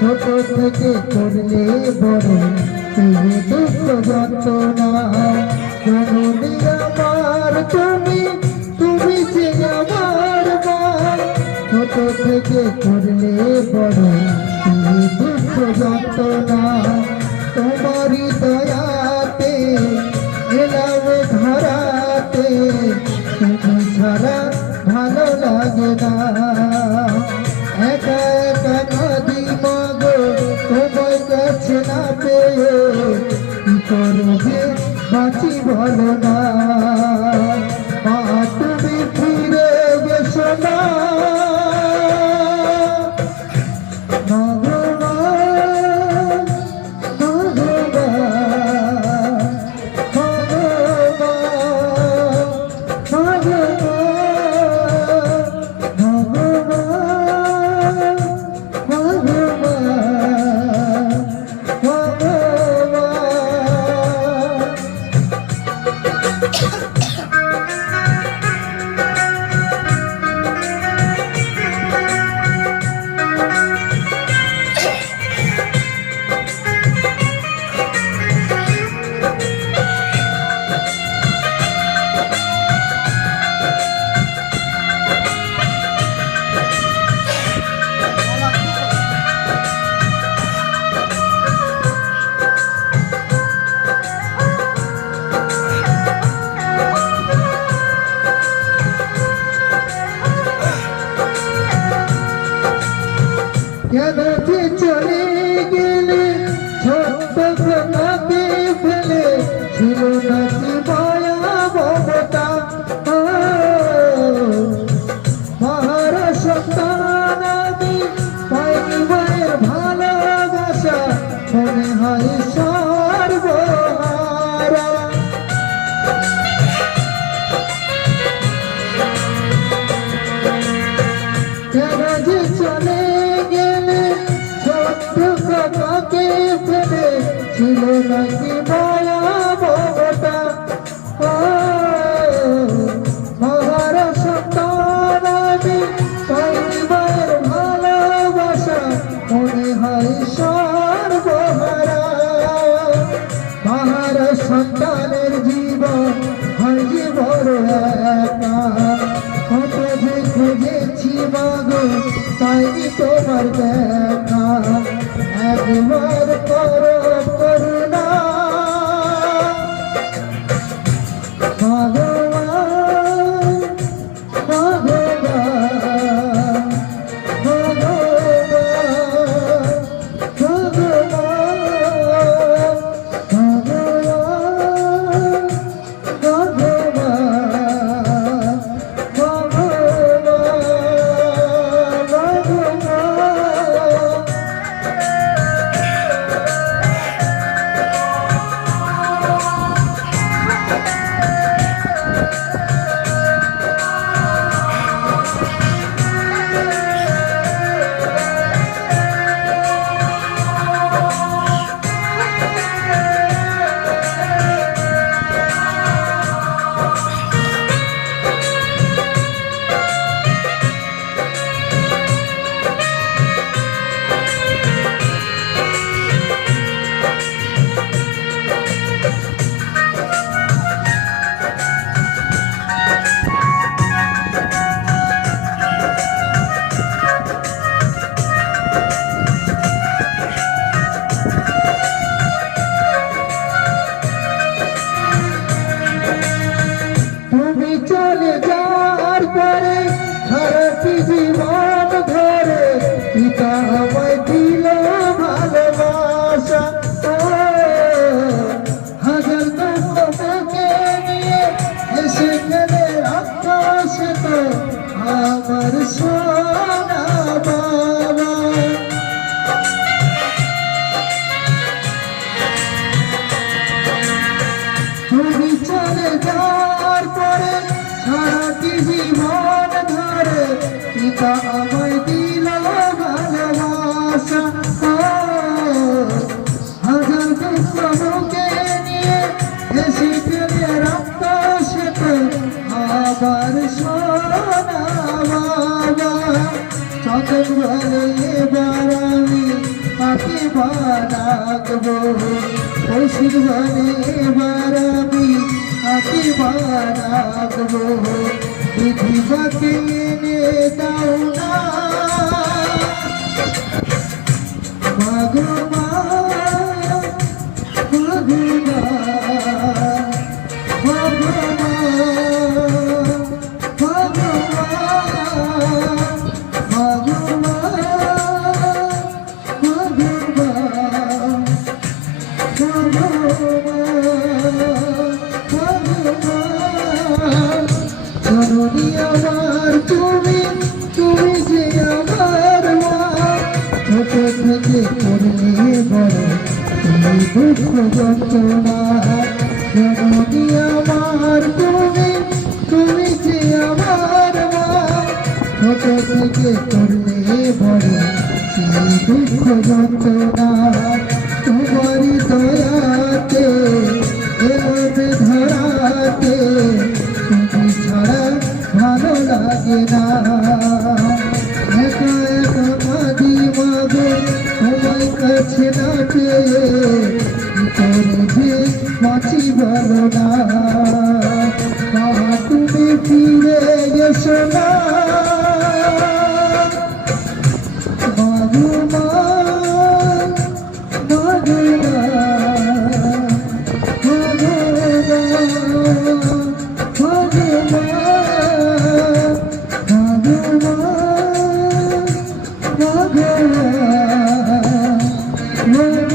ছোট থেকে করলে বড় এই দুঃখ যন্ত্রণা জননী আমার তুমি তুমি যে আমার মা ছোট থেকে করলে বড় এই দুঃখ যন্ত্রণা তোমারই দয়াতে এলাম ধরাতে তুমি ছাড়া ভালো লাগে না একা একা কাঁদি মাগো তোমার কাছে না পেয়ে কি করবে বাঁচি বলো না মা তুমি ফিরে গেছো না কেন যে চলে গেলে ছোট্ট খোকাকে ফেলে ছিল নাকি মায়া মমতা মার সন্তান আমি পাইনি মায়ের ভালোবাসা মনে হয় সর্বহারা কেন যে চলে কাকে ফেলে ছিল নাকি মায়া মমতা মহার সন্তান আমি পাইনি মায়ের ভালোবাসা মনে হয় সর্বহারা মহার সন্তানের জীবন হয় যে বড় একা কত যে খুঁজেছি মাগো পাইনি তোমার দেখা একবার করো করুণা ভগবান ভগবান ভগবান রাখবো পশুর ঘরে এবার আমি রাখবো বিধিবাকে এনে দাও না মাগো মা মাগো মা মাগো মা মাগো মা মাগো মা জননী আমার তুমি তুমি যে আমার মা ছোট থেকে করলে বড় তুমি দুঃখ যন্ত্রণা জননী আমার তুমি তুমি যে আমার মা ছোট থেকে করলে বড় তুমি দুঃখ যন্ত্রণা তোমারি দয়াতে এভাবে ধরাতে তুমি ছাড়া ভালো লাগে না একা একা মাঝি মাগো তোমার কাছে না পেয়ে করে যে বাঁচি ভালো না মা তুমি ফিরে এসো না